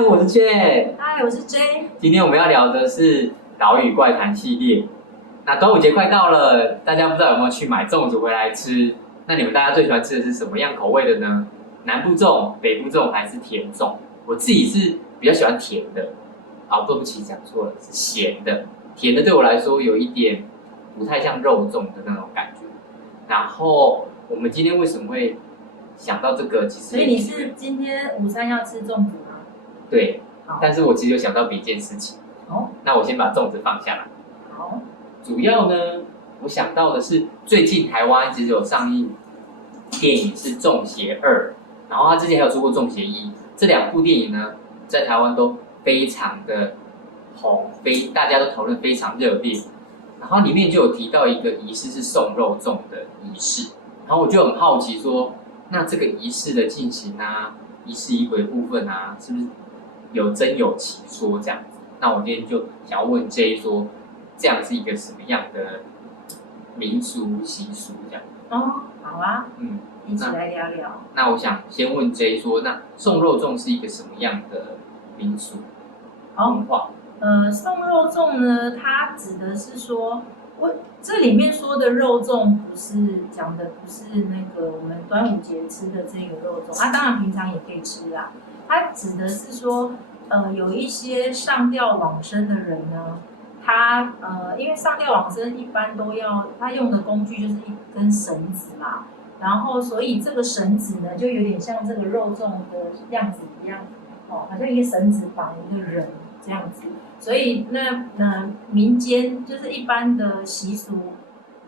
嗨，我是 J。嗨，我是 J。今天我们要聊的是岛屿怪谈系列。那端午节快到了，大家不知道有没有去买粽子回来吃？那你们大家最喜欢吃的是什么样口味的呢？南部粽、北部粽还是甜粽？我自己是比较喜欢甜的。啊，对不起，讲错了，是咸的。甜的对我来说有一点不太像肉粽的那种感觉。然后我们今天为什么会想到这个？其实所以你是今天午餐要吃粽子吗？对，但是我其实有想到别一件事情。哦，那我先把粽子放下来。好，主要呢，我想到的是最近台湾其实有上映电影是《粽邪2》，然后他之前还有出过《粽邪1》，这两部电影呢，在台湾都非常的红，大家都讨论非常热烈。然后里面就有提到一个仪式是送肉粽的仪式，然后我就很好奇说，那这个仪式的进行啊，仪式仪轨部分啊，是不是有真有其说这样子？那我今天就想要问 J 说，这样是一个什么样的民俗习俗这样？哦，好啊，一起来聊聊。那我想先问 J 说，那送肉粽是一个什么样的民俗文化？送肉粽呢，它指的是说，这里面说的肉粽不是讲的不是那个我们端午节吃的这个肉粽啊，当然平常也可以吃啊。它指的是说，有一些上吊往生的人呢，他因为上吊往生一般都要他用的工具就是一根绳子嘛，然后所以这个绳子呢就有点像这个肉粽的样子一样，哦，好像一个绳子绑一个人这样子。所以民间就是一般的习俗，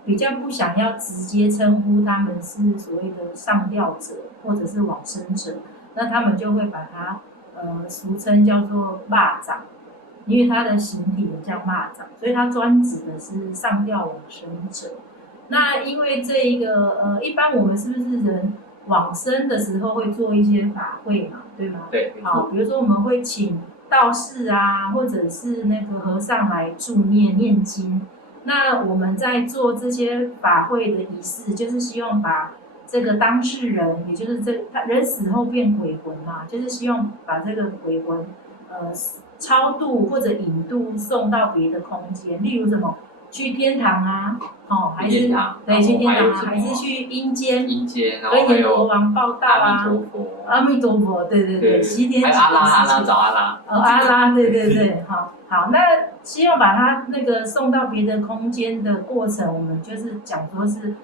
比较不想要直接称呼他们是所谓的上吊者或者是往生者，那他们就会把它俗称叫做蚂蚱，因为它的形体很像蚂蚱，所以它专指的是上吊往生者。那因为这一个一般我们是不是人往生的时候会做一些法会嘛，对吗？对，好，比如说我们会请道士啊，或者是那个和尚来助念经。那我们在做这些法会的仪式，就是希望把这个当事人，也就是他人死后变鬼魂嘛，就是希望把这个鬼魂超度或者引渡送到别的空间，例如什么去天堂啊，还是对去天堂啊，还是去阴间，然后跟阎罗王报道啊，阿弥陀佛，对，西天还有阿拉找阿拉，阿拉，对，好，那希望把他那个送到别的空间的过程，我们就是讲说是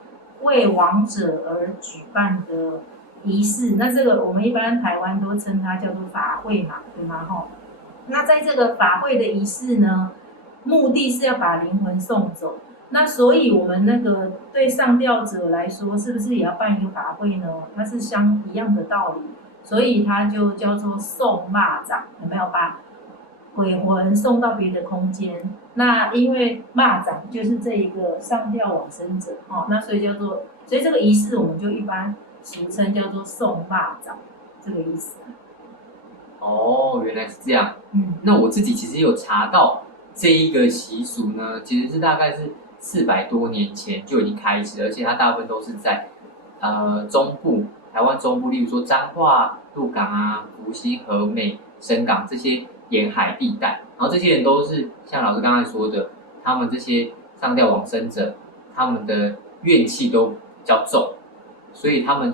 为亡者而举办的仪式。那这个我们一般台湾都称它叫做法会嘛，对吗？那在这个法会的仪式呢，目的是要把灵魂送走。那所以我们那个对上吊者来说，是不是也要办一个法会呢？它是一样的道理，所以它就叫做送蚂蚱，有没有把鬼魂送到别的空间？那因为蚂蚱就是这一个上吊往生者，那所以这个仪式我们就一般俗称叫做送蚂蚱，这个意思。哦，原来是这样。那我自己其实有查到这一个习俗呢，其实是大概是400多年前就已经开始，而且它大部分都是在中部，台湾中部，例如说彰化、鹿港啊、福兴、和美、深港这些沿海地带。然后这些人都是像老师刚才说的，他们这些上吊往生者，他们的怨气都比较重，所以他们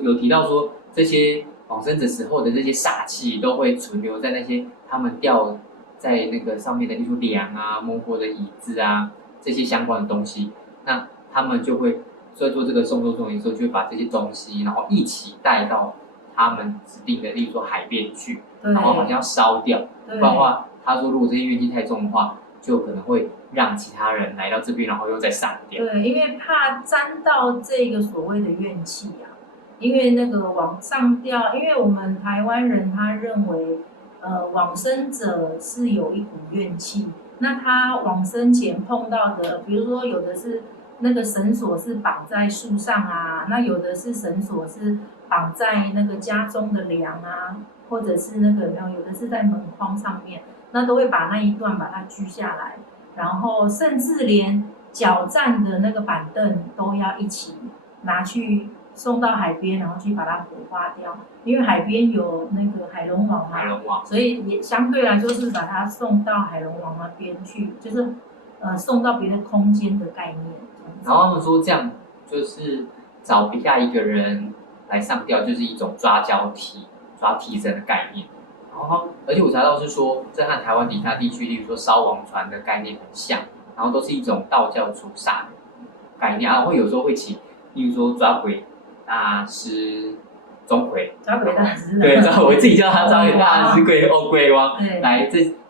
有提到说这些往生者死后的这些煞气都会存留在那些他们吊在那个上面的，例如梁啊、摸过的椅子啊这些相关的东西，那他们就会在做这个送肉粽的时候，就会把这些东西，然后一起带到他们指定的，例如说海边去，然后好像要烧掉，不然的话，他说如果这些怨气太重的话，就可能会让其他人来到这边，然后又再散掉。对，因为怕沾到这个所谓的怨气啊。因为那个往上吊，因为我们台湾人他认为，往生者是有一股怨气，那他往生前碰到的，比如说有的是那个绳索是绑在树上啊，那有的是绳索是绑在那个家中的梁啊，或者是那个有的是在门框上面，那都会把那一段把它锯下来，然后甚至连脚站的那个板凳都要一起拿去送到海边，然后去把它火化掉，因为海边有那个海龙王嘛，海龙王，所以也相对来说是把它送到海龙王那边去，就是送到别的空间的概念。然后他们说这样就是找别下一个人来上吊，就是一种抓交替、抓替身的概念。然后，而且我查到是说，这和台湾其他地区，例如说烧王船的概念很像，然后都是一种道教除煞的概念，然后有时候会请，例如说抓鬼大师钟馗，抓鬼大师，对，我自己叫他抓鬼大师鬼王对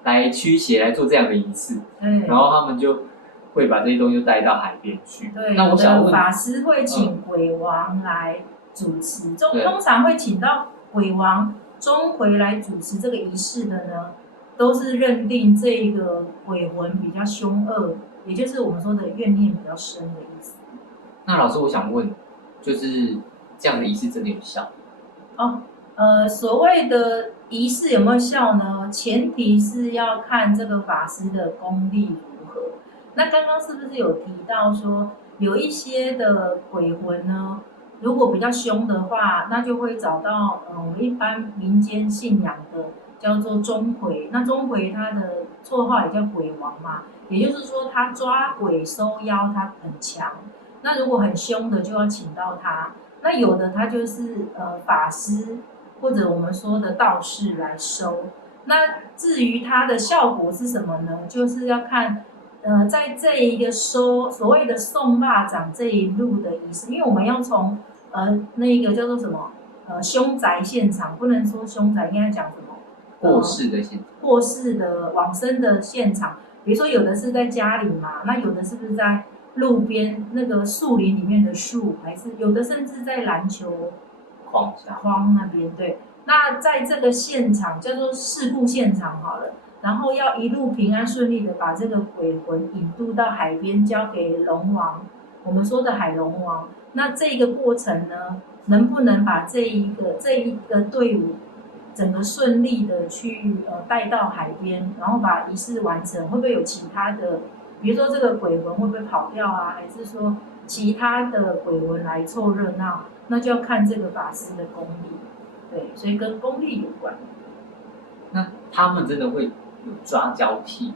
来驱邪来做这样的仪式，然后他们就会把这些东西带到海边去。对，那我想问，法师会请鬼王来主持，通常会请到鬼王钟馗来主持这个仪式的呢，都是认定这个鬼魂比较凶恶，也就是我们说的怨念比较深的意思。那老师，我想问，就是这样的仪式真的有效？所谓的仪式有没有效呢？前提是要看这个法师的功力如何。那刚刚是不是有提到说，有一些的鬼魂呢，如果比较凶的话，那就会找到我们一般民间信仰的叫做钟馗。那钟馗他的绰号也叫鬼王嘛，也就是说他抓鬼收妖他很强。那如果很凶的就要请到他，那有的他就是法师或者我们说的道士来收。那至于它的效果是什么呢？就是要看在这一个所谓的送蚂蚱这一路的仪式，因为我们要从那个叫做什么凶宅现场，不能说凶宅，应该讲什么过世的现场，过世的往生的现场。比如说有的是在家里嘛，那有的是不是在路边那个树林里面的树，还是有的甚至在篮球框那边。对，那在这个现场叫做事故现场好了，然后要一路平安顺利的把这个鬼魂引渡到海边，交给龙王，我们说的海龙王。那这个过程呢，能不能把这一个队伍整个顺利的去带到海边，然后把仪式完成？会不会有其他的？比如说这个鬼魂会不会跑掉啊？还是说其他的鬼魂来凑热闹？那就要看这个法师的功力，对，所以跟功力有关。那他们真的会有抓交替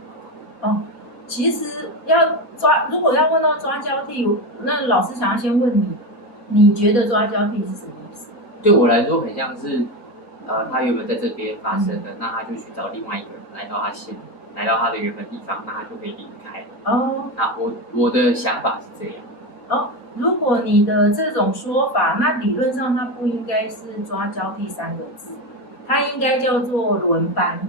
吗？其实要抓，如果要问到抓交替，那老师想要先问你，你觉得抓交替是什么意思？对我来说，很像是他原本在这边发生的，那他就去找另外一个人来到他的原本地方，那他就可以离开。那我的想法是这样。如果你的这种说法，那理论上它不应该是抓交替3个字，它应该叫做轮班，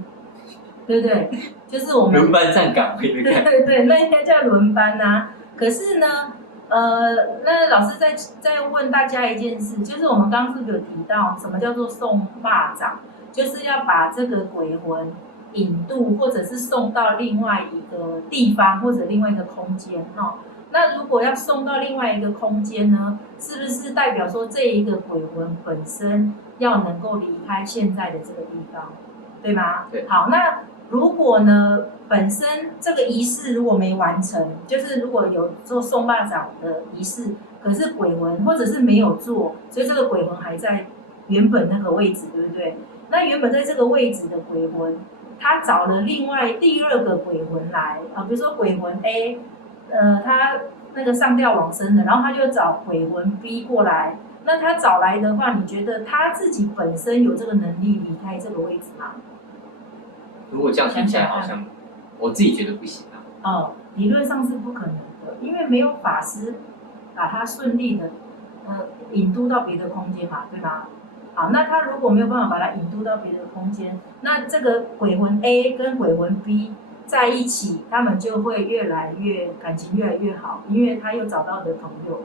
对不对？就是我们轮班站岗位的概念。对，那应该叫轮班啊。可是呢，那老师再问大家一件事，就是我们刚刚是不是有提到什么叫做送蚂蚱，就是要把这个鬼魂引渡，或者是送到另外一个地方或者另外一个空间哈。那如果要送到另外一个空间呢，是不是代表说这一个鬼魂本身要能够离开现在的这个地方，对吗？对。好，那如果呢，本身这个仪式如果没完成，就是如果有做送蚂蚱的仪式，可是鬼魂或者是没有做，所以这个鬼魂还在原本那个位置，对不对？那原本在这个位置的鬼魂，他找了第2个鬼魂来比如说鬼魂 A。他那个上吊往生的，然后他就找鬼魂 B 过来。那他找来的话，你觉得他自己本身有这个能力离开这个位置吗？如果这样听起来，好像我自己觉得不行啊。理论上是不可能的，因为没有法师把他顺利的引渡到别的空间嘛，对吗？好，那他如果没有办法把他引渡到别的空间，那这个鬼魂 A 跟鬼魂 B。在一起，他们就会感情越来越好，因为他又找到的朋友，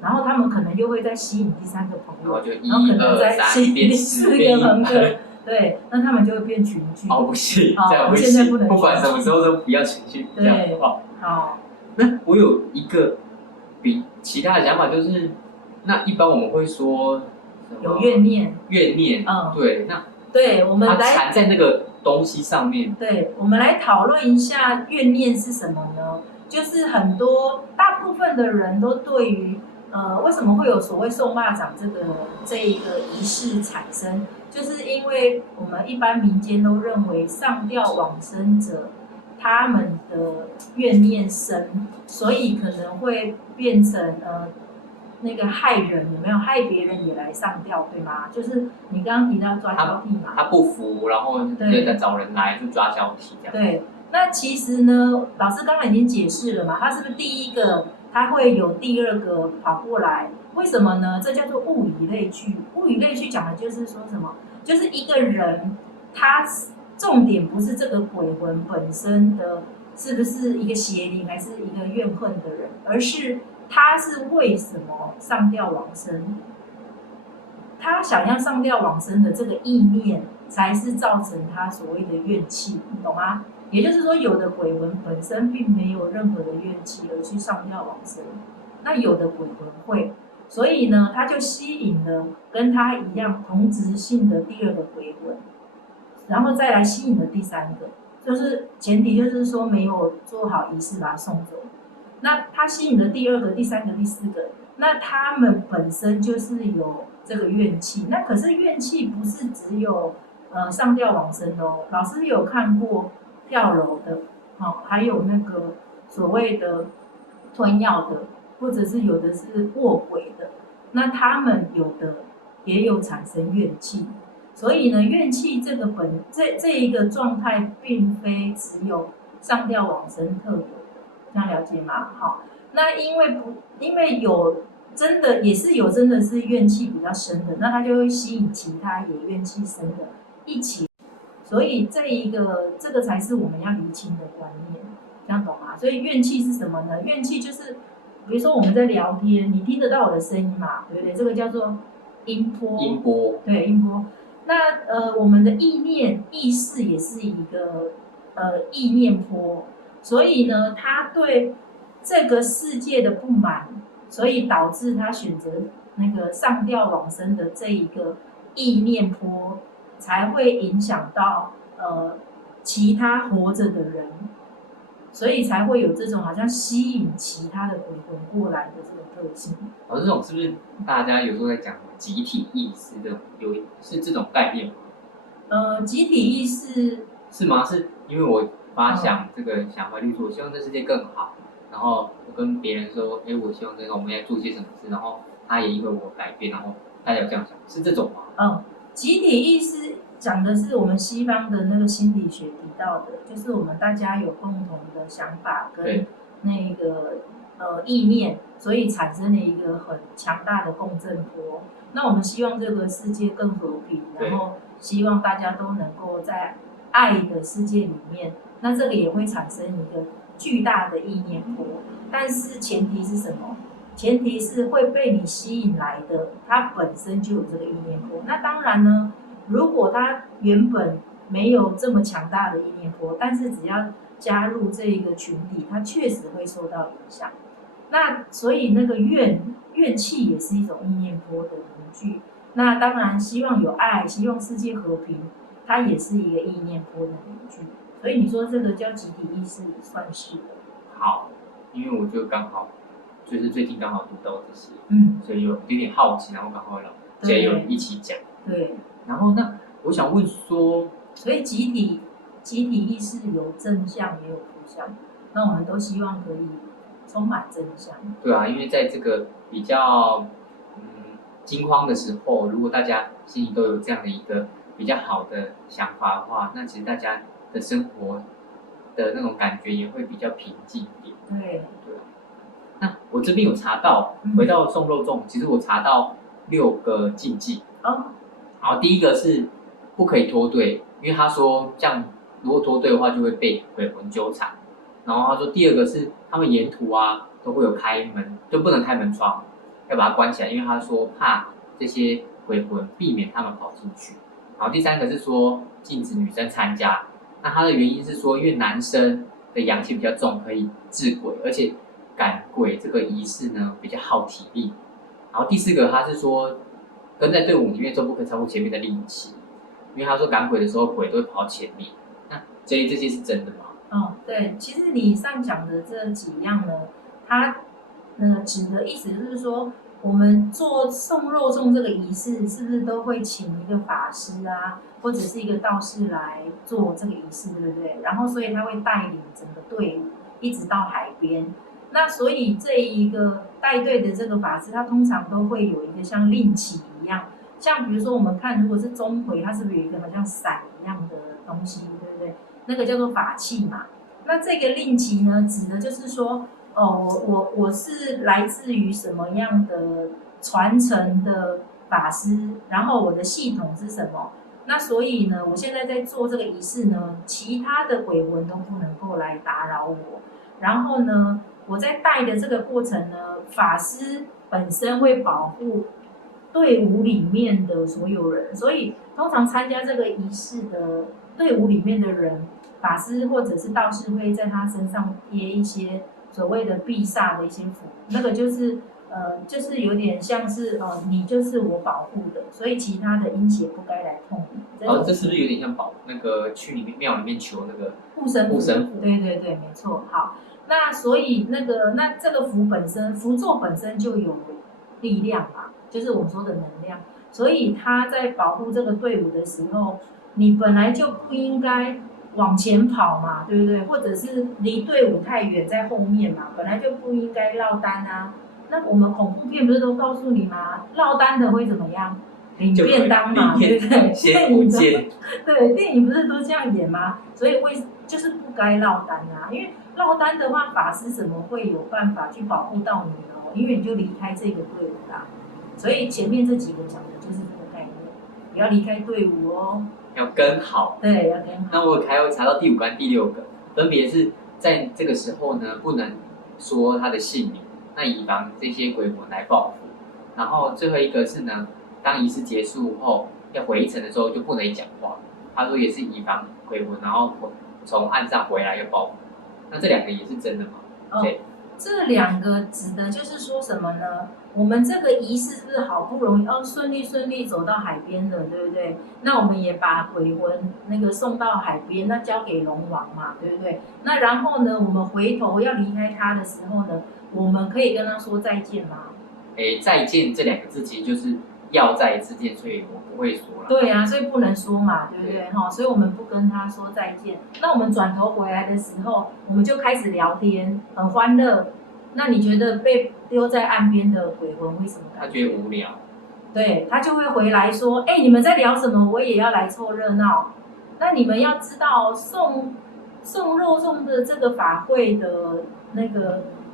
然后他们可能又会再吸引第3个朋友，然后可能再吸引第4个朋友，对，那他们就会变群聚。不行，这样不行，现在不能，不管什么时候都不要群聚，这样好。那我有一个比其他的想法，就是那一般我们会说有怨念，对，那对我们来缠在那个东西上面。对，我们来讨论一下怨念是什么呢？就是大部分的人都对于为什么会有所谓送蚂蚱这一个仪式产生？就是因为我们一般民间都认为上吊往生者他们的怨念深，所以可能会变成那个害人，有没有害别人也来上吊，对吗？就是你刚刚提到抓交替嘛，他不服，然后对再找人来就抓交替这样。对，那其实呢，老师刚刚已经解释了嘛，他是不是第一个他会有第二个跑过来？为什么呢？这叫做物以类聚。物以类聚讲的就是说什么？就是一个人，他重点不是这个鬼魂本身的是不是一个邪灵，还是一个怨恨的人，而是他是为什么上吊往生？他想要上吊往生的这个意念，才是造成他所谓的怨气，你懂吗？也就是说，有的鬼魂本身并没有任何的怨气而去上吊往生，那有的鬼魂会，所以呢，他就吸引了跟他一样同质性的第二个鬼魂，然后再来吸引了第三个，就是前提就是说没有做好仪式把他送走。那他吸引了第二个、第三个、第四个，那他们本身就是有这个怨气。那可是怨气不是只有上吊往生的哦，老师有看过跳楼的，还有那个所谓的吞药的，或者是有的是卧轨的，那他们有的也有产生怨气。所以呢，怨气这个这一个状态，并非只有上吊往生特有的，这样了解吗？好，那因为有真的也是有真的是怨气比较深的，那他就会吸引其他也怨气深的一起。所以这个才是我们要厘清的观念，这样懂吗？所以怨气是什么呢？怨气就是，比如说我们在聊天，你听得到我的声音嘛，对不对？这个叫做音波。音波。对，音波。那我们的意念、意识也是一个意念波，所以呢，他对这个世界的不满，所以导致他选择那个上吊往生的这一个意念波，才会影响到其他活着的人，所以才会有这种好像吸引其他的鬼魂过来的这个特性。这种是不是大家有时候在讲集体意识这种是这种概念吗？集体意识是吗？是因为我发想这个想法，例如说我希望这世界更好，然后我跟别人说，我希望这个我们要做些什么事，然后他也因为我改变，然后大家有这样想，是这种吗？集体意识讲的是我们西方的那个心理学提到的，就是我们大家有共同的想法跟那个意念，所以产生了一个很强大的共振波。那我们希望这个世界更和平，然后希望大家都能够在爱的世界里面，那这个也会产生一个巨大的意念波。但是前提是什么？前提是会被你吸引来的，它本身就有这个意念波。那当然呢，如果它原本没有这么强大的意念波，但是只要加入这一个群体，它确实会受到影响。那所以那个怨气也是一种意念波的凝聚。那当然，希望有爱，希望世界和平，它也是一个意念波的凝聚。所以你说这个叫集体意识，算是的。好，因为我就刚好就是最近刚好读到这些，所以有点好奇，然后刚好所以有一起讲。对。然后那我想问说，所以集体意识有正向也有负向，那我们都希望可以充满正向。对啊，因为在这个比较惊慌的时候，如果大家心里都有这样的一个比较好的想法的话，那其实大家的生活的那种感觉也会比较平静一点。对。那我这边有查到，回到送肉粽，其实我查到6个禁忌。好，第一个是不可以脱队，因为他说这样如果脱队的话就会被鬼魂纠缠。然后他说第二个是他们沿途都会有开门，就不能开门窗，要把它关起来，因为他说怕这些鬼魂避免他们跑进去。然后第三个是说禁止女生参加，那他的原因是说因为男生的阳气比较重，可以治鬼，而且赶鬼这个仪式呢比较耗体力。然后第四个他是说跟在队伍里面都不可以超过前面的力气，因为他说赶鬼的时候鬼都会跑前面。那这些是真的吗？对，其实你上讲的这几样呢，它那个指的意思就是说，我们做送肉粽这个仪式，是不是都会请一个法师啊，或者是一个道士来做这个仪式，对不对？然后所以他会带领整个队伍一直到海边。那所以这一个带队的这个法师，他通常都会有一个像令旗一样，像比如说我们看，如果是钟馗，它是不是有一个好像伞一样的东西，对不对？那个叫做法器嘛。那这个令旗呢，指的就是说，哦，我是来自于什么样的传承的法师，然后我的系统是什么？那所以呢，我现在在做这个仪式呢，其他的鬼魂都不能够来打扰我。然后呢，我在带的这个过程呢，法师本身会保护队伍里面的所有人，所以通常参加这个仪式的队伍里面的人，法师或者是道士会在他身上贴一些所谓的避煞的一些符，那个就是有点像是你就是我保护的，所以其他的阴邪不该来碰你。这是不是有点像那个去庙里面求那个护身符？护身符，对对对，没错。好，那所以那这个符本身，符咒本身就有力量嘛，就是我们说的能量，所以他在保护这个队伍的时候，你本来就不应该往前跑嘛，对不对？或者是离队伍太远在后面嘛，本来就不应该落单啊。那我们恐怖片不是都告诉你吗？落单的会怎么样？领便当嘛，对不对？先不见。对，电影不是都这样演吗？所以就是不该落单啊，因为落单的话，法师怎么会有办法去保护到你呢？因为你就离开这个队伍啦。所以前面这几个讲的就是这个概念，不要离开队伍哦，要跟好。对，要跟好。那我还有查到第5跟第6个，分别是在这个时候呢，不能说他的姓名，那以防这些鬼魂来报复。然后最后一个是呢，当仪式结束后要回程的时候就不能讲话。他说也是以防鬼魂，然后从岸上回来要报复。那这2个也是真的吗？对。这2个指的就是说什么呢？我们这个仪式是不是好不容易顺利走到海边的，对不对？那我们也把鬼魂那个送到海边，那交给龙王嘛，对不对？那然后呢，我们回头要离开他的时候呢，我们可以跟他说再见吗？再见这2个字其实就是要再一次见，所以我不会说了。对啊，所以不能说嘛，对不对？所以我们不跟他说再见。那我们转头回来的时候，我们就开始聊天，很欢乐。那你觉得被丢在岸边的鬼魂为什么感觉？他觉得无聊。对，他就会回来说：“你们在聊什么？我也要来凑热闹。”那你们要知道，送肉粽的这个法会的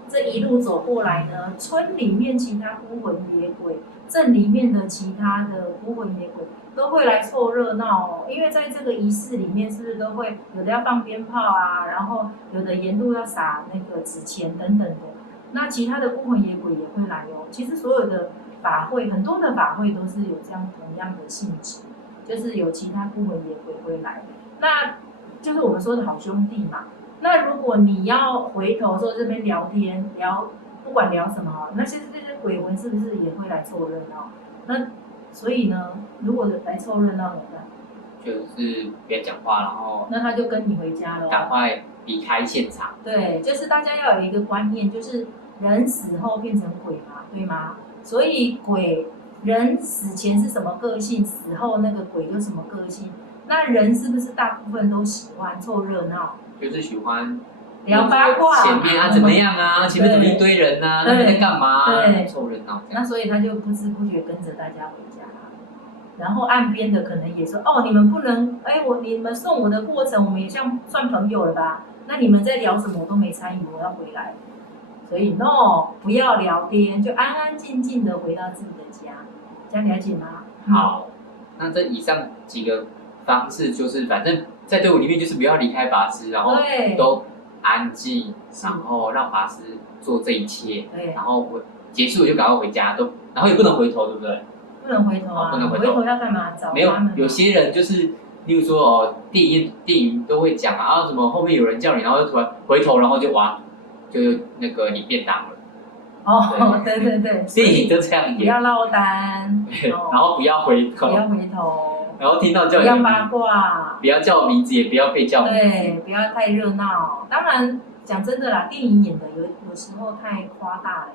这一路走过来呢，村里面其他孤魂野鬼，镇里面的其他的孤魂野鬼都会来凑热闹哦。因为在这个仪式里面，是不是都会有的要放鞭炮啊，然后有的沿路要撒那个纸钱等等的。那其他的孤魂野鬼也会来哦。其实所有的法会，很多的法会都是有这样同样的性质，就是有其他孤魂野鬼会来，那就是我们说的好兄弟嘛。那如果你要回头说这边聊天不管聊什么，那其实这些鬼魂是不是也会来凑热闹？那所以呢，如果来凑热闹怎么办？就是别讲话，然后那他就跟你回家了，赶快离开现场。对，就是大家要有一个观念，就是人死后变成鬼嘛，对吗？所以人死前是什么个性，死后那个鬼就什么个性。那人是不是大部分都喜欢凑热闹？就是喜欢聊八卦，前面怎么样啊？前面怎么一堆人啊？那边在干嘛？对，凑热闹。那所以他就不知不觉跟着大家回家。然后岸边的可能也说：“你们不能，你们送我的过程，我们也算朋友了吧？那你们在聊什么我都没参与，我要回来。所以 no， 不要聊天，就安安静静的回到自己的家。这样了解吗？”好，那这以上几个方式就是，反正在队伍里面就是不要离开法师，然后都安静，然后让法师做这一切，然后结束就赶快回家，然后也不能回头，对不对？不能回头啊！不能回头要干嘛？找没有，有些人就是，例如说电影都会讲什么后面有人叫你，然后就突然回头，然后就那个你便当了。对，电影都这样演。不要落单，然后不要回头，然后听到叫你，不要八卦，不要叫我名字，也不要被叫名字。对，不要太热闹。当然，讲真的啦，电影演的有时候太夸大了，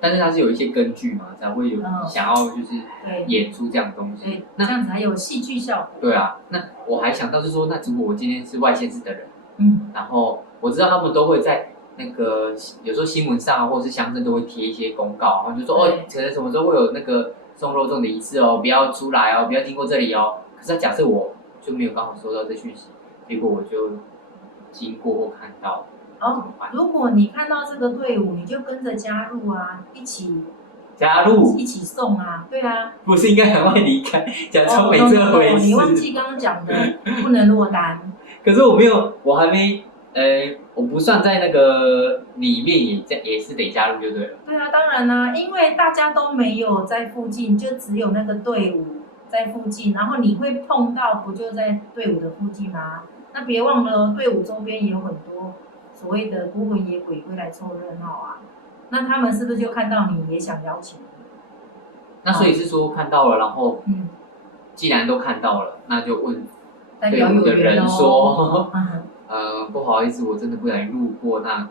但是它是有一些根据嘛，才会有想要就是对演出这样的东西。对，那这样子还有戏剧效果。对啊，那我还想到是说，那如果我今天是外县市的人，然后我知道他们都会在那个有时候新闻上或者是乡镇都会贴一些公告，然后就说可能什么时候会有那个送肉粽的仪式哦，不要出来哦，不要经过这里哦。可是假设我就没有刚好收到这讯息，结果我就经过或看到，如果你看到这个队伍，你就跟着加入啊，一起送啊，对啊。不是应该赶快离开，假装没这回事。你忘记刚刚讲的，不能落单。可是我还没。我不算在那个里面也是得加入就对了。对啊，当然啦，因为大家都没有在附近，就只有那个队伍在附近，然后你会碰到，不就在队伍的附近吗？那别忘了，队伍周边也有很多所谓的孤魂野鬼会来凑热闹啊。那他们是不是就看到你也想邀请你？那所以是说看到了，然后既然都看到了，那就问队伍的人说。不好意思，我真的不小心路过，那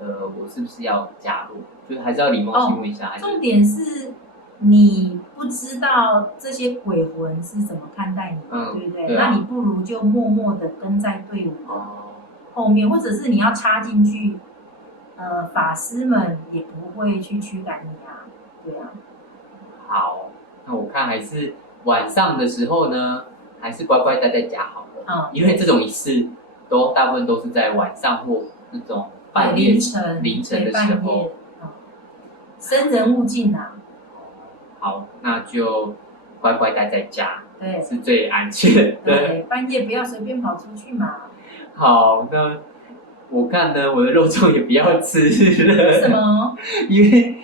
我是不是要加入？就是还是要礼貌性问一下。重点是你不知道这些鬼魂是怎么看待你，对不对？那你不如就默默的跟在队伍后面，或者是你要插进去，法师们也不会去驱赶你啊，对啊。好，那我看还是晚上的时候呢，还是乖乖待在家好了，因为这种仪式。大部分都是在晚上或那种半夜凌晨的时候，生人勿近啊。好，那就乖乖待在家，对，是最安全的。对，半夜不要随便跑出去嘛。好，那我看呢，我的肉粽也不要吃了。为什么？因为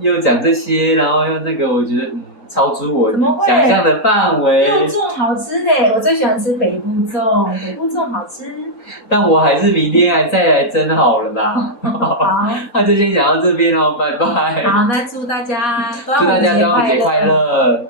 又讲这些，然后又那个，我觉得超出我想象的范围。肉粽好吃嘞，我最喜欢吃北部粽，北部粽好吃。但我还是明天再来蒸好了吧。好，那就先讲到这边喽，拜拜。好，那祝大家端午节快乐。